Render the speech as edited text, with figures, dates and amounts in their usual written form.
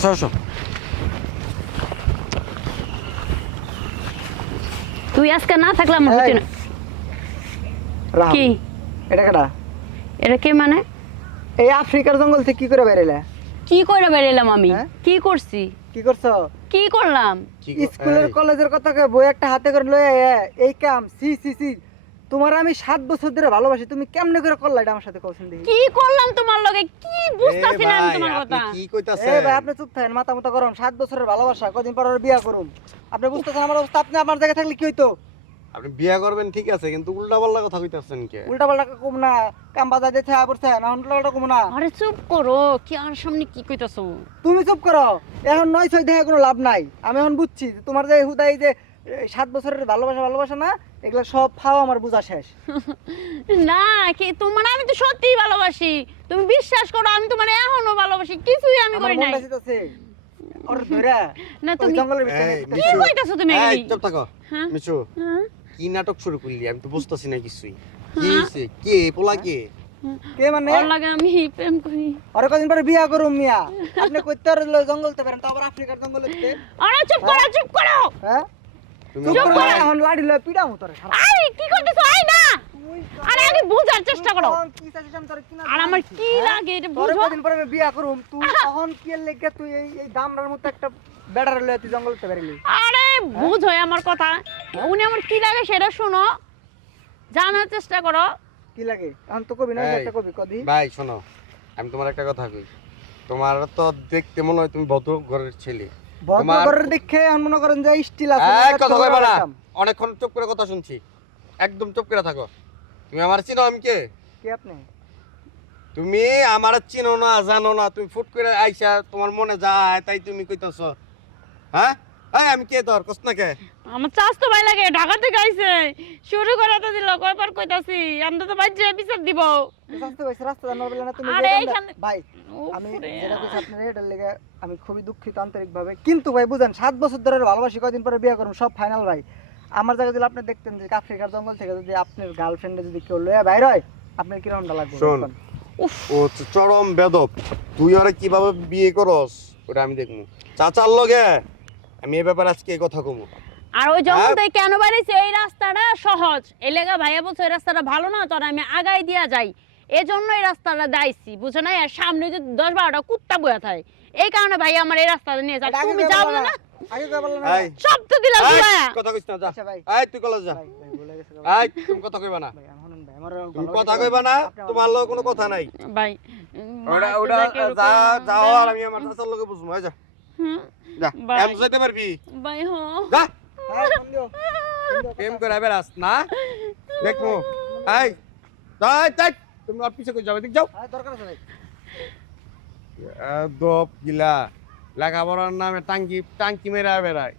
আসো আসো। তুই আজকে না থাকলে আমার হচ্ছে না। রাম, কি এটা কেডা? এটা কে মানে? এই আফ্রিকার জঙ্গল থেকে কি করে বেরাইলা? কি করে বেরিয়েলাম আমি? হ্যাঁ? কি করছি? কি করছো? কি করলাম? স্কুলের কলেজের কথা কয়ে বই একটা হাতে করে লয়ে এই কাম, সি সি সি। তোমার আমি 7 বছর ধরে ভালোবাসি, তুমি কেমনে করে করলা এটা আমার সাথে কওছেন দেখি? কি করলাম তোমার লগে? কি বুঝতাছি না আমি তোমার কথা। কি কইতাছেন? এই ভাই আপনি চুপ থাকেন, মাথা মুতা গরম। 7 বছরের ভালোবাসা, কদিন পর আর বিয়া করুম। আপনি বুঝতেছেন আমার অবস্থা? আপনি আমার জায়গায় থাকলে কি হইতো? আপনি বিয়া করবেন ঠিক আছে, কিন্তু উল্টাপাল্টা কথা কইতাছেন কে? উল্টা পাল্টা কম না, কাম বাজায় দিতে পড়ছে না, উল্টা পাল্টা কম না। আরে চুপ করো, কি আর সামনে কি কইতাছো? তুমি চুপ করো। এখন 9-6 দেখে কোনো লাভ নাই। আমি এখন বুঝছি যে তোমার যে হুদাই যে 7 বছরের ভালোবাসা ভালোবাসা না, এগুলো সব ফাও আমার বুঝা শেষ। না, কি তোমার আমি তো সত্যিই ভালোবাসি। তুমি বিশ্বাস করো, আমি তোমার এখনো ভালোবাসি। কিছুই আমি আমার করি নাই। মনটা চাইতাছে ওর ধরে না ওই তুমি জঙ্গলের ভিতরে এই, নিতে কি মিশু। চাই। কইতাছো তুমি এই, এগুলি? চুপ থাকো। হ্যাঁ? মিশু, হ্যাঁ? কি নাটক শুরু করলি? আমি তো বুঝতাছি না কিছুই। কি হইছে? কে পোলা কে? কে মানে? ওর লাগে আমি প্রেম করি। আর কদিন পরে বিয়া করুম মিয়া। আপনি কইতে আর জঙ্গলতে পারেন, তো আবার আফ্রিকার জঙ্গলে যেতে। আরে চুপ করো, চুপ করো। হ্যাঁ? তুমি চুপ চুপ করো, করো। এখন লাড়ি লয়ে পিড়ামু তোরে। আরে কি করতেছো? আই না। আরে আগে বুঝার চেষ্টা করো। কি চাইছিস আমি তোরে কিনা? আর আমার কি লাগে এটা তোরে বুঝো। কদিন পরে আমি বিয়া করুম, তুই তখন কি এর লেগে তুই এই দামড়ার মতো একটা বেড়ার লয়ে তুই জঙ্গলতে বেরিলি? আরে বুঝো আমার কথা। উনি আমার কি লাগে সেটা শোনো, জানার চেষ্টা করো। কি লাগে? এখন তো কবি না, এই, একটা কবি কদি। ভাই শোনো, আমি তোমার একটা কথা কই। তোমার তো দেখতে মনে হয় তুমি ভদ্র ঘরের ছেলে। তোমার- ভদ্রঘরের দেখে এখন মনে করেন যে স্টিল আছে। এই, কথা তোমরা কইবা না। রাখতাম। অনেকক্ষণ চুপ করে কথা শুনছি। একদম চুপ করে থাকো। তুমি আমার চিনো আমি কে? কে আপনি? তুমি আমার চিনো না, জানো না, তুমি ফুট করে আইসা তোমার মনে যায় তাই তুমি কইতাছ। হ্যাঁ? এই আমি কে তোর? কস না কে? আমার চাষ তো ভাই লাগে, ঢাকা থেকে আইছে। শুরু করে তো দিল, কয়বার কইতাছি আমরা তো বাজ্যে বিচার দিব। রাস্তা পাইছে, রাস্তা জানার বলে না তুমি আরে যে এইখানে- ভাই আমি ওরে যেটা কইছি আপনার এটার লেগে আমি খুবই দুঃখিত আন্তরিকভাবে। কিন্তু ভাই বুঝেন 7 বছর ধরে ভালোবাসি, কয়দিন পরে বিয়ে করুম, সব ফাইনাল ভাই। আমার জায়গায় যদি আপনি দেখতেন যে আফ্রিকার জঙ্গল থেকে যদি আপনার গার্লফ্রেন্ডে যদি কেউ লয়ে বাইর হয়, আপনার কিরকমটা লাগবে? শোন। বলুন। ও হচ্ছে চরম বেদব। তুই ওরে কিভাবে বিয়ে করস ওটা আমি দেখবো। চাচার লগে আমি এই ব্যাপারে আজকে এই কথা কমু। আর ওই জঙ্গল থেকে কেন বাড়িছে? এই রাস্তাটা সহজ। এই লেগা ভাইয়া বলছে এই রাস্তাটা ভালো না, তোর আমি আগাই দিয়া যাই। এই জন্য এই রাস্তাটা দাইছি, বুঝো না? আর সামনে যে 10-12টা কুত্তা বয়া থাকে, এই কারণে ভাই আমার এই রাস্তাটা নিয়ে যায়। এটা আগে তুমি কইয়া যাও বললা না? আগে কইয়া বললা না? এই, সব তো দিলাম এই, ভাইয়া। কথা কইছ না, যা। আচ্ছা ভাই। এই তুই কলেজ যা। ভাই ভাই ভুলে গেছে গো। এই তুমি কথা কইবা না। ভাই শুনুন ভাই, আমার তুমি ভালোবাসা কথা করে। কইবা না, আপনি আমার- তোমার লগে কোনো কথা নাই। ভাই ওটা ওটা যাও আর আমি আমার চাচার লগে বুঝবো। এই যা। যা। ভাই। এম যাইতে পারবি? ভাই হ যা। হ্যাঁ, ফোন দিও। ফোন দিও, প্রেম কথা করে বেড়াস না? দেখমু। এই, তাই তাই তুমি আর পিছে কই যাবে? দেখ যাও। হ্যাঁ, দরকার আছে ভাই। দপ গিলা লেখাপড়ার নামে টাঙ্কি টাঙ্কি মেরা বেড়ায়।